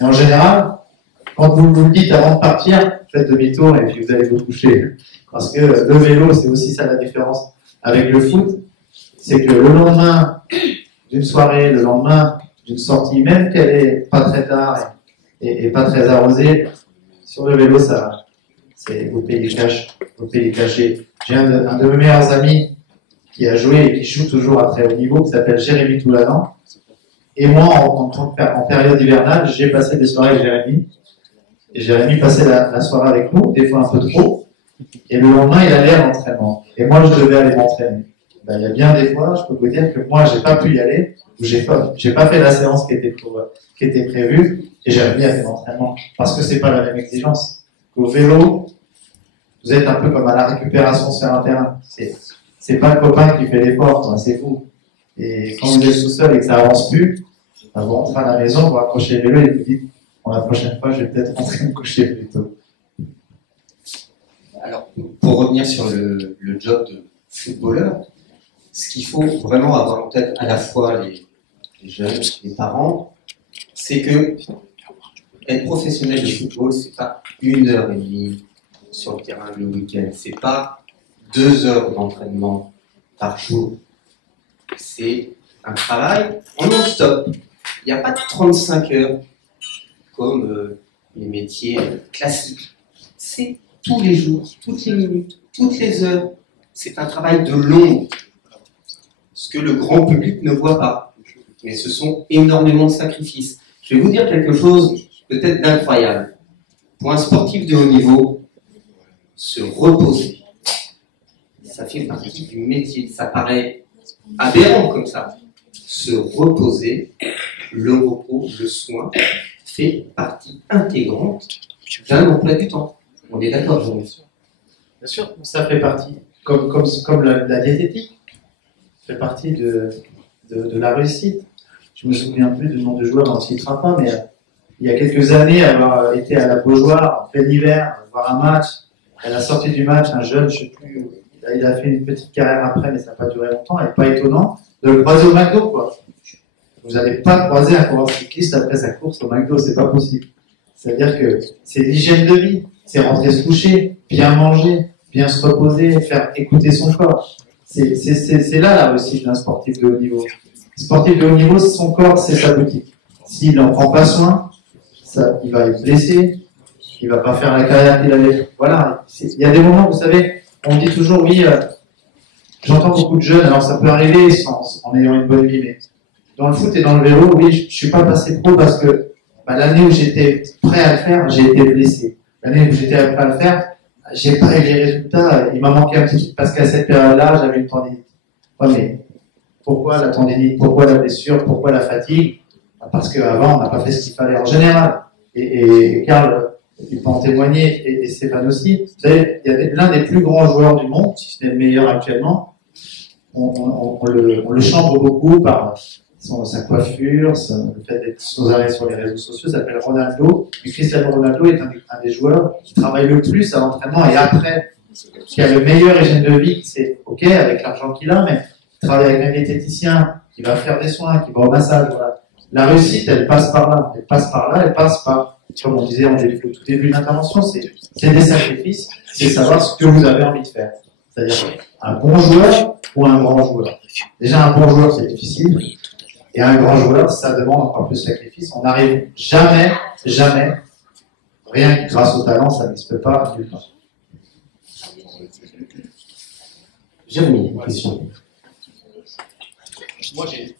Et en général, quand vous le dites avant de partir, faites demi-tour et puis vous allez vous coucher. Parce que le vélo, c'est aussi ça la différence avec le foot, c'est que le lendemain d'une soirée, le lendemain d'une sortie, même qu'elle est pas très tard et pas très arrosée, sur le vélo, ça, c'est vous payez cash, vous payez caché. J'ai un de mes meilleurs amis qui a joué et qui joue toujours à très haut niveau, qui s'appelle Jérémy Touladan. Et moi, en période hivernale, j'ai passé des soirées avec Jérémy. Et Jérémy passait la soirée avec nous, des fois un peu trop. Et le lendemain, il allait à l'entraînement. Et moi, je devais aller m'entraîner. Ben, il y a bien des fois, je peux vous dire que moi, j'ai pas pu y aller, ou j'ai pas fait la séance qui était prévue, et Jérémy a fait l'entraînement. Parce que c'est pas la même exigence. Au vélo, vous êtes un peu comme à la récupération sur un terrain. C'est pas le copain qui fait l'effort, c'est vous. Et quand vous êtes tout seul et que ça avance plus, ben, vous rentrez à la maison, vous raccrochez le vélo et vous dites, la prochaine fois, je vais peut-être rentrer me coucher plus tôt. Alors, pour revenir sur le job de footballeur, ce qu'il faut vraiment avoir en tête à la fois les jeunes, les parents, c'est que être professionnel de football, c'est pas 1h30 sur le terrain le week-end, c'est pas 2 heures d'entraînement par jour. C'est un travail en non-stop. Il n'y a pas de 35 heures comme les métiers classiques. C'est tous les jours, toutes les minutes, toutes les heures. C'est un travail de long, ce que le grand public ne voit pas. Mais ce sont énormément de sacrifices. Je vais vous dire quelque chose peut-être d'incroyable. Pour un sportif de haut niveau, se reposer, ça fait partie du métier. Ça paraît aberrant comme ça. Se reposer, le repos, le soin, fait partie intégrante d'un emploi du temps. On est d'accord, Jean-Michel? Bien sûr, ça fait partie, comme la diététique, fait partie de la réussite. Je me souviens plus du nom de joueur, on ne citera pas, mais il y a quelques années, avoir été à la Beaujoire, en plein hiver, voir un match, à la sortie du match, un jeune, je ne sais plus, il a fait une petite carrière après, mais ça n'a pas duré longtemps, et pas étonnant, de le croiser au McDo, quoi. Vous n'allez pas croiser un coureur cycliste après sa course au McDo, c'est pas possible. C'est-à-dire que c'est l'hygiène de vie, c'est rentrer se coucher, bien manger, bien se reposer, faire écouter son corps. C'est là la réussite d'un sportif de haut niveau. Le sportif de haut niveau, son corps, c'est sa boutique. S'il n'en prend pas soin, il va être blessé, il va pas faire la carrière qu'il avait. Voilà. Il y a des moments, vous savez, on dit toujours, oui, j'entends beaucoup de jeunes, alors ça peut arriver en ayant une bonne vie, mais dans le foot et dans le vélo, oui, je suis pas passé pro parce que l'année où j'étais prêt à le faire, j'ai été blessé. L'année où j'étais prêt à le faire, j'ai pas eu les résultats. Il m'a manqué un petit truc parce qu'à cette période-là, j'avais une tendinite. Ouais, mais pourquoi la tendinite? Pourquoi la blessure? Pourquoi la fatigue? Parce qu'avant, on n'a pas fait ce qu'il fallait en général. Et Karl, il peut en témoigner, et Stéphane aussi. Vous savez, il y a l'un des plus grands joueurs du monde, si ce n'est le meilleur actuellement. On le chambre beaucoup par sa coiffure, le fait d'être sans arrêt sur les réseaux sociaux, ça s'appelle Ronaldo. Et Cristiano Ronaldo est un des joueurs qui travaille le plus à l'entraînement et après qui a le meilleur hygiène de vie, c'est OK avec l'argent qu'il a, mais il travaille avec un diététicien qui va faire des soins, qui va au massage. Voilà. La réussite, elle passe par là. Elle passe par là, elle passe par, comme on disait au tout début de l'intervention, c'est des sacrifices, c'est savoir ce que vous avez envie de faire. C'est-à-dire un bon joueur ou un grand joueur. Déjà, un bon joueur, c'est difficile. Et un grand joueur, ça demande encore plus de sacrifices. On n'arrive jamais, rien que grâce au talent, ça n'existe pas nulle part. Jérémy, une question.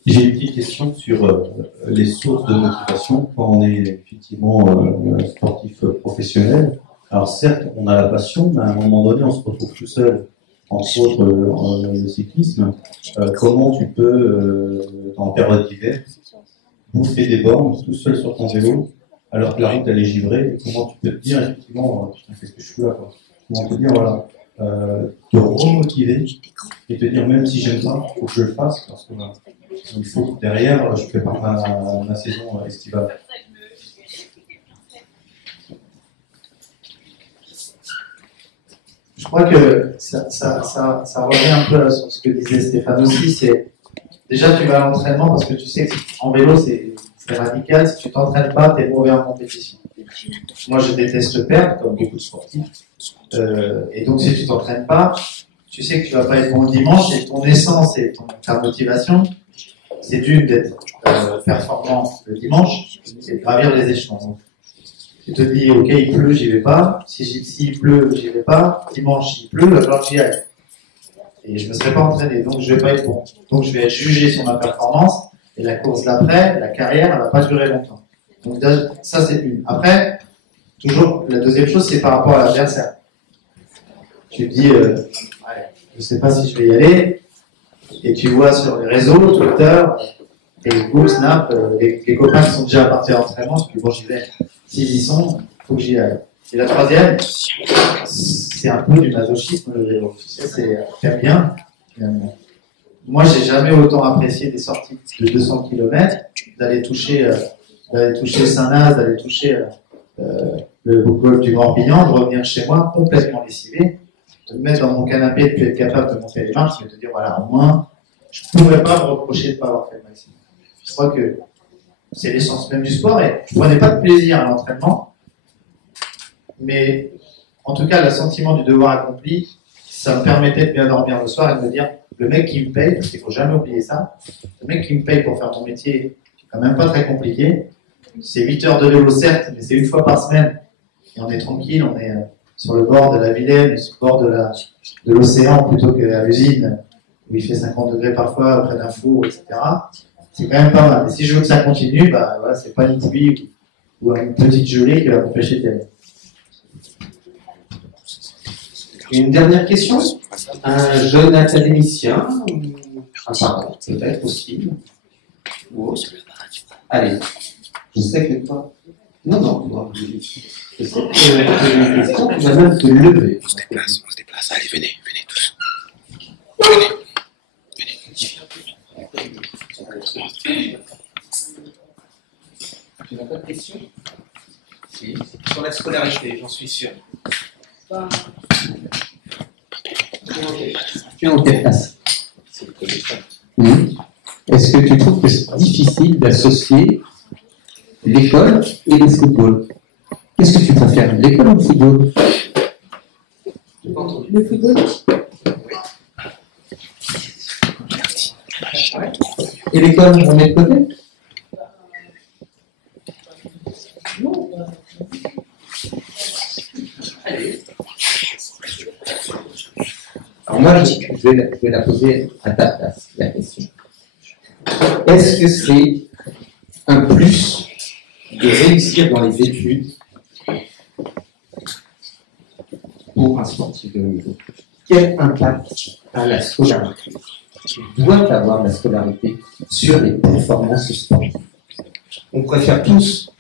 J'ai une petite question sur les sources de motivation quand on est effectivement sportif professionnel. Alors certes, on a la passion, mais à un moment donné, on se retrouve tout seul, entre autres le cyclisme. Comment tu peux, en période d'hiver, bouffer des bornes tout seul sur ton vélo, alors que la route elle est givrée, et comment tu peux te dire effectivement, qu'est-ce que je fais là, quoi. Comment te dire, voilà, te remotiver et te dire même si j'aime pas, il faut que je le fasse parce que il faut que derrière je prépare ma saison estivale. Je crois que ça revient un peu sur ce que disait Stéphane aussi, c'est déjà tu vas à l'entraînement parce que tu sais qu'en vélo c'est radical, si tu t'entraînes pas, tu es mauvais en compétition. Moi je déteste perdre, comme beaucoup de sportifs, et donc si tu t'entraînes pas, tu sais que tu vas pas être bon le dimanche, et ton essence et ta motivation, c'est d'une d'être performant le dimanche, et de gravir les échelons. Donc, tu te dis, ok, il pleut, j'y vais pas. S'il pleut, j'y vais pas. Dimanche, il pleut, alors j'y aille. Et je me serais pas entraîné, donc je vais pas être bon. Donc je vais être jugé sur ma performance, et la course d'après, la carrière, elle va pas durer longtemps. Donc ça, c'est une. Après, toujours, la deuxième chose, c'est par rapport à l'adversaire. Tu te dis, je sais pas si je vais y aller, et tu vois sur les réseaux, Twitter, Facebook, Snap, les copains qui sont déjà partis à l'entraînement, tu dis, bon, j'y vais. S'ils y sont, il faut que j'y aille. Et la troisième, c'est un peu du masochisme, le vélo. Tu sais, c'est bien. Moi, j'ai jamais autant apprécié des sorties de 200 km, d'aller toucher Saint-Naz, d'aller toucher le golfe du Morbihan, de revenir chez moi complètement lessivé, de me mettre dans mon canapé et de être capable de monter les marches et de dire, voilà, au moins, je ne pourrais pas me reprocher de ne pas avoir fait le maximum. Je crois que c'est l'essence même du sport et je ne prenais pas de plaisir à l'entraînement, mais en tout cas, le sentiment du devoir accompli, ça me permettait de bien dormir le soir et de me dire, le mec qui me paye, parce qu'il ne faut jamais oublier ça, le mec qui me paye pour faire mon métier, c'est quand même pas très compliqué. C'est 8 heures de vélo, certes, mais c'est une fois par semaine. Et on est tranquille, on est sur le bord de la Vilaine, sur le bord de l'océan, plutôt qu'à l'usine, où il fait 50 degrés parfois, près d'un four, etc. C'est quand même pas mal. Et si je veux que ça continue, bah, voilà, c'est pas une pluie ou une petite gelée qui va m'empêcher d'y aller. Une dernière question. Un jeune académicien, enfin, peut-être aussi, ou autre. Allez, je sais que toi. Non, moi, je sais que tu vas même te lever. On se déplace. Allez, venez tous. Tu n'as pas de questions? Si. Sur la scolarité, j'en suis sûr. Tu es en quelle classe? Oui. Est-ce que tu trouves que c'est difficile d'associer l'école et le football? Qu'est-ce que tu préfères, l'école ou le football? Le football. Et l'école, on met de côté? Non. Alors moi, je vais la poser à ta place, la question. Est-ce que c'est un plus de réussir dans les études pour un sportif de haut niveau? Quel impact a la scolarité, doit avoir la scolarité sur les performances sportives? On préfère tous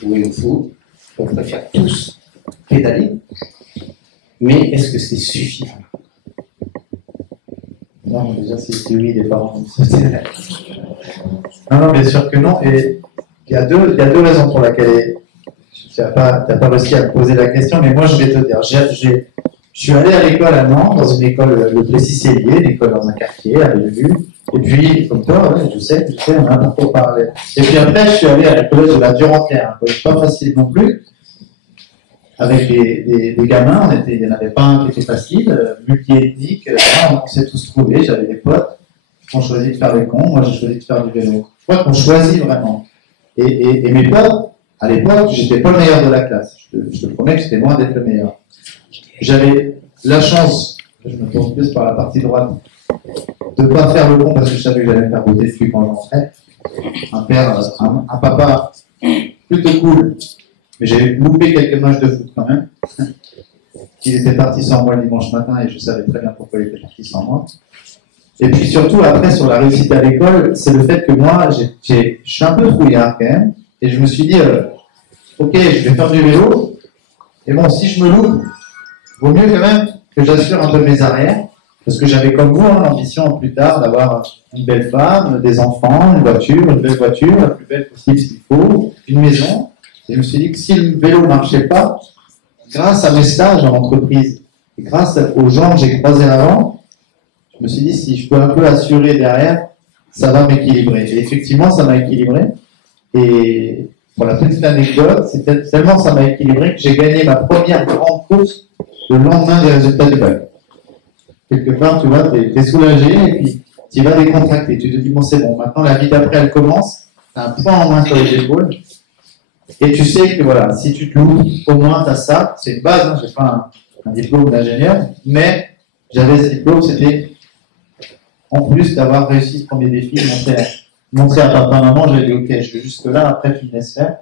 jouer au foot, on préfère tous pédaler, mais est-ce que c'est suffisant? Non, déjà, c'est oui, les parents. Non, bien sûr que non. Et il y a deux raisons pour lesquelles tu n'as pas réussi à me poser la question, mais moi, je vais te dire. Je suis allé à l'école à Nantes, dans une école, le Plessis-Cellier, une école dans un quartier, à Bellevue. Et puis, comme toi, ouais, je sais, on a un peu parlé. Et puis après, je suis allé à le collège de la Durantaire, un collège pas facile non plus, avec des gamins, il n'y en avait pas un qui était facile, multi-ethnique, on s'est tous trouvés, j'avais des potes, qui ont choisi de faire les cons, moi j'ai choisi de faire du vélo. Je crois qu'on choisit vraiment. Et mes potes, à l'époque, j'étais pas le meilleur de la classe. Je te promets que j'étais loin d'être le meilleur. J'avais la chance, je me tourne plus par la partie droite, de ne pas faire le con parce que je savais que j'allais me faire beauté dessus quand j'entrais. Un père, un papa plutôt cool, mais j'ai loupé quelques matchs de foot quand même. Il était parti sans moi le dimanche matin et je savais très bien pourquoi il était parti sans moi. Et puis surtout, après, sur la réussite à l'école, c'est le fait que moi, je suis un peu trouillard quand même, et je me suis dit, ok, je vais faire du vélo, et bon, si je me loupe, vaut mieux quand même que j'assure un peu mes arrières, parce que j'avais comme vous l'ambition plus tard d'avoir une belle femme, des enfants, une belle voiture, la plus belle possible s'il faut, une maison. Et je me suis dit que si le vélo ne marchait pas, grâce à mes stages en entreprise, et grâce aux gens que j'ai croisés avant, je me suis dit si je peux un peu assurer derrière, ça va m'équilibrer. Et effectivement, ça m'a équilibré. Et pour la petite anecdote, c'est tellement ça m'a équilibré que j'ai gagné ma première grande course le lendemain des résultats du bac. Quelque part, tu vois, t'es soulagé et puis tu vas décontracter. Tu te dis, bon, c'est bon, maintenant la vie d'après, elle commence. Tu as un point en main sur les épaules. Et tu sais que voilà, si tu te loupes, au moins tu as ça. C'est une base, hein, j'ai pas un diplôme d'ingénieur, mais j'avais ce diplôme, c'était en plus d'avoir réussi ce premier défi, montrer à papa, maman, j'ai dit, ok, je vais jusque là, après tu me laisses faire.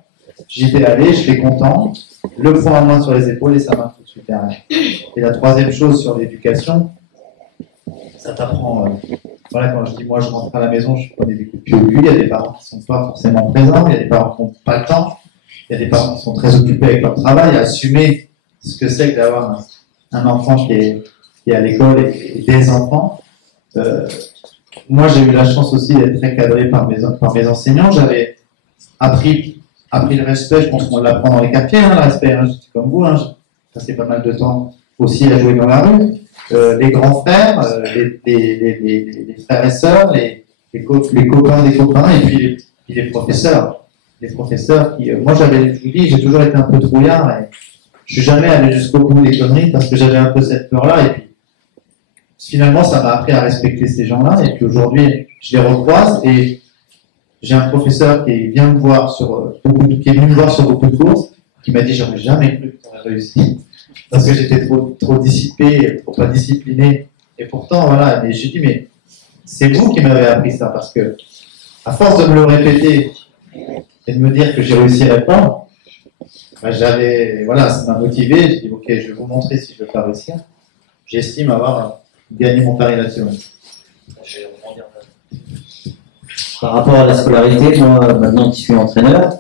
J'y étais allé, je suis content, le point en main sur les épaules et ça marche tout de suite derrière. Et la troisième chose sur l'éducation, ça t'apprend, voilà, quand je dis moi je rentre à la maison, je prenais des coups de pied au cul, il y a des parents qui ne sont pas forcément présents, il y a des parents qui n'ont pas le temps, il y a des parents qui sont très occupés avec leur travail, à assumer ce que c'est que d'avoir un enfant qui est à l'école et des enfants. Moi j'ai eu la chance aussi d'être très cadré par mes enseignants, j'avais appris le respect, je pense qu'on l'apprend dans les quartiers, hein, le respect, hein, j'étais comme vous, hein, j'ai passé pas mal de temps aussi à jouer dans la rue. Les grands frères, les frères et sœurs, les copains des copains, et puis les professeurs. Les professeurs qui, moi je vous dis, j'ai toujours été un peu trouillard, et je suis jamais allé jusqu'au bout des conneries parce que j'avais un peu cette peur-là, et puis finalement ça m'a appris à respecter ces gens-là, et puis aujourd'hui je les recroise, et j'ai un professeur qui vient me voir qui est venu me voir sur beaucoup de courses, qui m'a dit j'aurais jamais cru que tu aurais réussi. Parce que j'étais trop dissipé, trop pas discipliné. Et pourtant, voilà, mais je dis, mais c'est vous qui m'avez appris ça, parce que, à force de me le répéter et de me dire que j'ai réussirai pas, bah, voilà, ça m'a motivé. J'ai dit, ok, je vais vous montrer si je veux pas réussir. J'estime avoir gagné mon pari là-dessus. Par rapport à la scolarité, moi, maintenant qui suis entraîneur,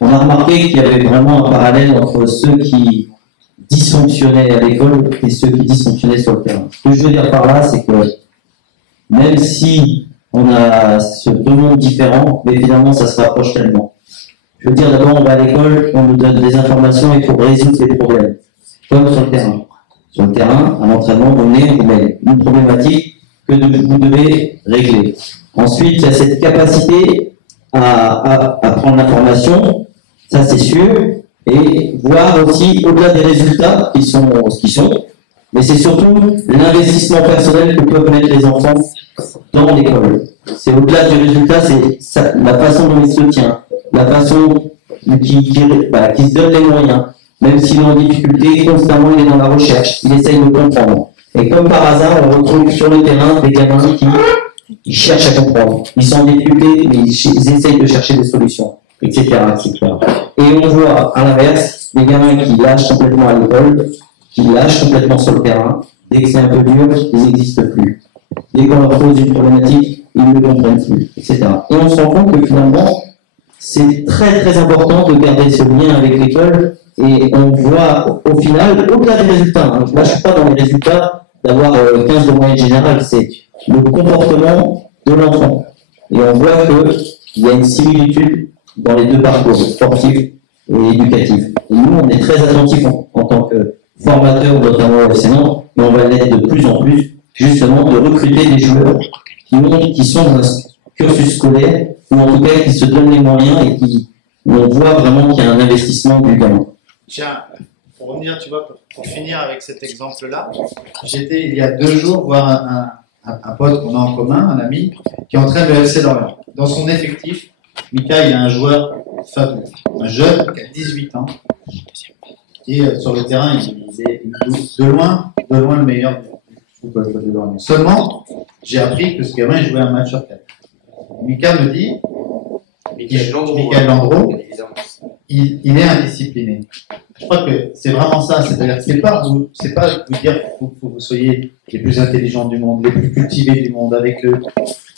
on a remarqué qu'il y avait vraiment un parallèle entre ceux qui dysfonctionnaient à l'école et ceux qui dysfonctionnaient sur le terrain. Ce que je veux dire par là, c'est que même si on a ce deux mondes différents, mais finalement ça se rapproche tellement. Je veux dire, d'abord on va à l'école, on nous donne des informations et il faut résoudre les problèmes, comme sur le terrain. Sur le terrain, à l'entraînement, on met une problématique que vous devez régler. Ensuite, il y a cette capacité à prendre l'information, ça c'est sûr, et voir aussi au-delà des résultats qui sont ce qu'ils sont, mais c'est surtout l'investissement personnel que peuvent mettre les enfants dans l'école. C'est au-delà du résultat, c'est la façon dont il se tient, la façon qui se donne les moyens. Même s'il est en difficulté, constamment il est dans la recherche, il essaye de comprendre. Et comme par hasard, on retrouve sur le terrain des gamins qui cherchent à comprendre. Ils sont en difficulté, mais ils essayent de chercher des solutions, etc., etc. Et on voit à l'inverse des gamins qui lâchent complètement à l'école, qui lâchent complètement sur le terrain. Dès que c'est un peu dur, ils n'existent plus. Dès qu'on leur pose une problématique, ils ne comprennent plus, etc. Et on se rend compte que finalement, c'est très très important de garder ce lien avec l'école. Et on voit au final, au-delà des résultats, hein, là je ne suis pas dans les résultats d'avoir 15 de moyenne générale, c'est le comportement de l'enfant. Et on voit qu'il y a une similitude dans les deux parcours, sportif et éducatif. Et nous, on est très attentifs en tant que formateurs, notamment au FC Nantes, mais on va l'être de plus en plus, justement, de recruter des joueurs qui sont dans un cursus scolaire, ou en tout cas qui se donnent les moyens et où on voit vraiment qu'il y a un investissement du gamin. Tiens, pour revenir, tu vois, pour finir avec cet exemple-là, j'étais il y a 2 jours voir un pote qu'on a en commun, un ami, qui entraîne le FC Lorient. Dans son effectif, Mika, il y a un joueur fabuleux, un jeune qui a 18 ans, et sur le terrain, il est de loin le meilleur du football de Lorient. Seulement, j'ai appris que ce gamin, il jouait un match sur 4. Mika me dit, Michael Landreau, il est indiscipliné. Je crois que c'est vraiment ça, c'est-à-dire que c'est pas vous dire qu'il faut que vous soyez les plus intelligents du monde, les plus cultivés du monde avec eux,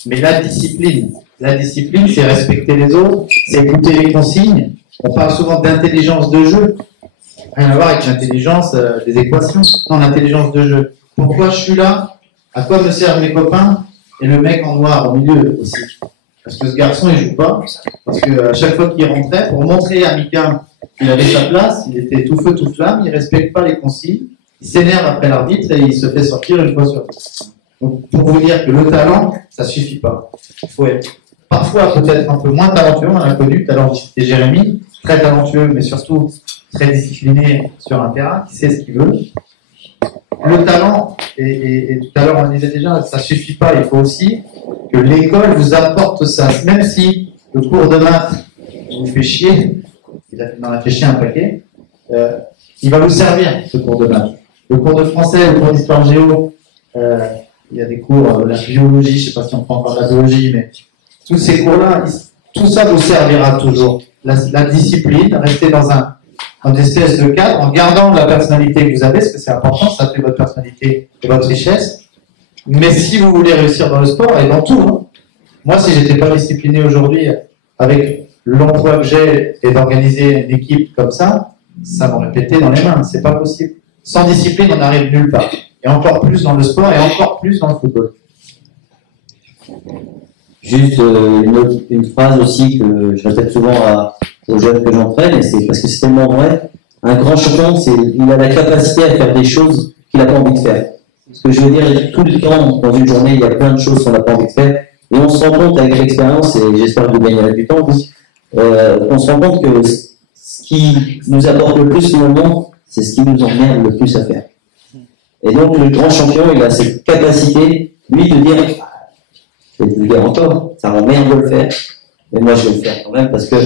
mais la discipline, c'est respecter les autres, c'est écouter les consignes. On parle souvent d'intelligence de jeu, rien à voir avec l'intelligence des équations, non, l'intelligence de jeu. Pourquoi je suis là? À quoi me servent mes copains? Et le mec en noir au milieu aussi. Parce que ce garçon, il joue pas. Parce que à chaque fois qu'il rentrait, pour montrer à Mika qu'il avait sa place, il était tout feu, tout flamme, il respecte pas les consignes, il s'énerve après l'arbitre et il se fait sortir une fois sur deux. Donc, pour vous dire que le talent, ça suffit pas. Il faut être parfois peut-être un peu moins talentueux, on l'a connu, tout à l'heure c'était Jérémy, très talentueux, mais surtout très discipliné sur un terrain, qui sait ce qu'il veut. Le talent, et tout à l'heure on le disait déjà, ça suffit pas, il faut aussi que l'école vous apporte ça. Même si le cours de maths vous fait chier, il m'en a fait chier un paquet, il va vous servir, ce cours de maths. Le cours de français, le cours d'histoire géo, il y a des cours, la biologie, je ne sais pas si on prend encore la biologie, mais tous ces cours-là, tout ça vous servira toujours. La discipline, rester dans un espèce de cadre, en gardant la personnalité que vous avez, parce que c'est important, ça fait votre personnalité et votre richesse. Mais si vous voulez réussir dans le sport, et dans tout, hein, moi, si j'étais pas discipliné aujourd'hui, avec l'emploi que j'ai et d'organiser une équipe comme ça m'aurait pété dans les mains. C'est pas possible. Sans discipline, on n'arrive nulle part. Et encore plus dans le sport et encore plus dans le football. Juste une phrase aussi que je répète souvent aux jeunes que j'entraîne, et c'est parce que c'est tellement vrai. Un grand champion, il a la capacité à faire des choses qu'il n'a pas envie de faire. Ce que je veux dire, tout le temps, dans une journée, il y a plein de choses qu'on n'a pas envie de faire. Et on se rend compte avec l'expérience, et j'espère que vous gagnerez du temps, on se rend compte que ce qui nous apporte le plus finalement, c'est ce qui nous emmerde le plus à faire. Et donc, le grand champion, il a cette capacité, lui, de dire, je vais te le dire encore, ça m'emmerde de le faire, mais moi, je vais le faire quand même, parce que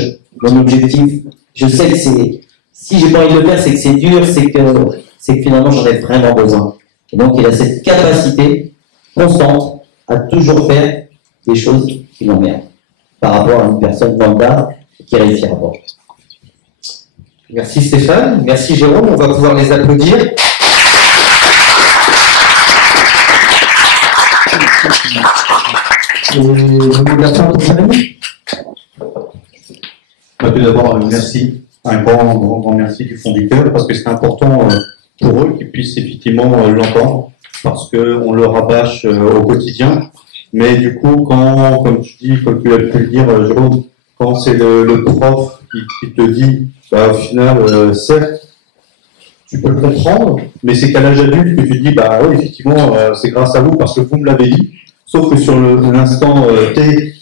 mon objectif, je sais que si j'ai pas envie de le faire, c'est que c'est dur, c'est que finalement, j'en ai vraiment besoin. Et donc, il a cette capacité constante à toujours faire des choses qui l'emmerdent par rapport à une personne lambda qui réussira pas. Merci Stéphane, merci Jérôme, on va pouvoir les applaudir. Et le mot de la fin pour Jérémy. Tout d'abord, merci, un grand merci du fond du cœur, parce que c'est important pour eux qu'ils puissent effectivement l'entendre, parce qu'on le rabâche au quotidien. Mais du coup, comme tu as pu le dire, Jérôme, quand c'est le prof qui te dit, au final, certes, tu peux le comprendre, mais c'est qu'à l'âge adulte que tu te dis, oui, effectivement, c'est grâce à vous parce que vous me l'avez dit. Sauf que sur l'instant T,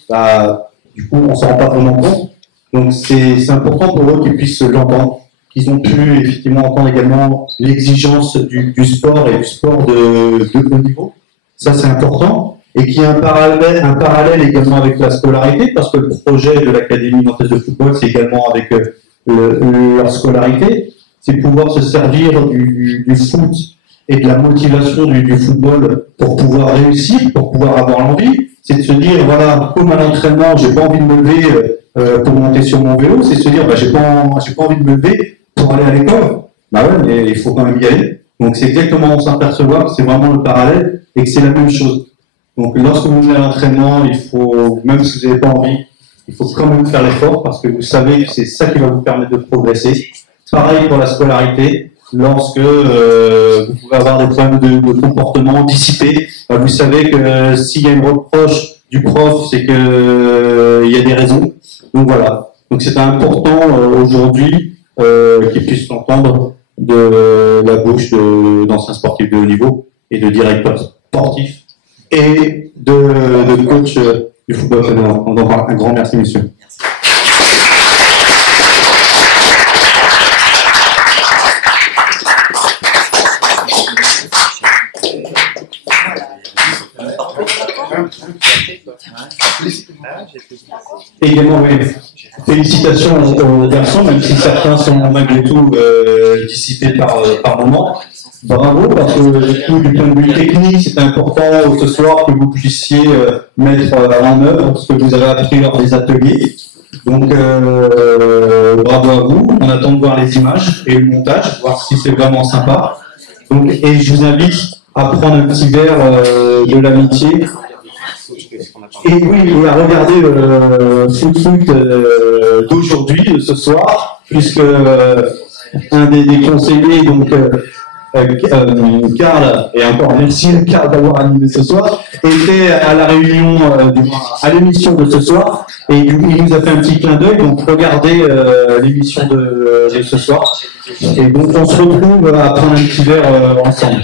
du coup, on s'en rend pas vraiment compte. Donc, c'est important pour eux qu'ils puissent l'entendre, qu'ils ont pu effectivement entendre également l'exigence du sport et du sport de haut niveau. Ça, c'est important. Et qu'il y a un parallèle également avec la scolarité, parce que le projet de l'Académie nantaise de football, c'est également avec leur scolarité, c'est pouvoir se servir du foot et de la motivation du football pour pouvoir réussir, pour pouvoir avoir l'envie. C'est de se dire, voilà, comme à l'entraînement, j'ai pas envie de me lever pour monter sur mon vélo, c'est de se dire, j'ai pas envie de me lever pour aller à l'école. Ouais, mais il faut quand même y aller. Donc c'est exactement, on s'apercevoir que c'est vraiment le parallèle et que c'est la même chose. Donc, lorsque vous venez à l'entraînement, il faut, même si vous n'avez pas envie, il faut quand même faire l'effort parce que vous savez que c'est ça qui va vous permettre de progresser. Pareil pour la scolarité. Lorsque vous pouvez avoir des problèmes de comportement dissipés, vous savez que s'il y a une reproche du prof, c'est que il y a des raisons. Donc voilà. Donc c'est important aujourd'hui qu'ils puissent l'entendre de la bouche d'anciens sportifs de haut niveau et de directeurs sportifs et de coach du football fédéral. Donc un grand merci, messieurs. Également, oui. Félicitations aux garçons, même si certains sont malgré tout dissipés par moment. Bravo, parce que du point de vue technique, c'est important ce soir que vous puissiez mettre en œuvre ce que vous avez appris lors des ateliers. Donc, bravo à vous. On attend de voir les images et le montage, voir si c'est vraiment sympa. Donc, et je vous invite à prendre un petit verre de l'amitié. Et oui, et à regarder le foot d'aujourd'hui, ce soir, puisque un des conseillers, donc Karl, et encore merci à Karl d'avoir animé ce soir, était à la réunion, à l'émission de ce soir, et il nous a fait un petit clin d'œil, donc regardez l'émission de ce soir. Et donc on se retrouve à prendre un petit verre ensemble.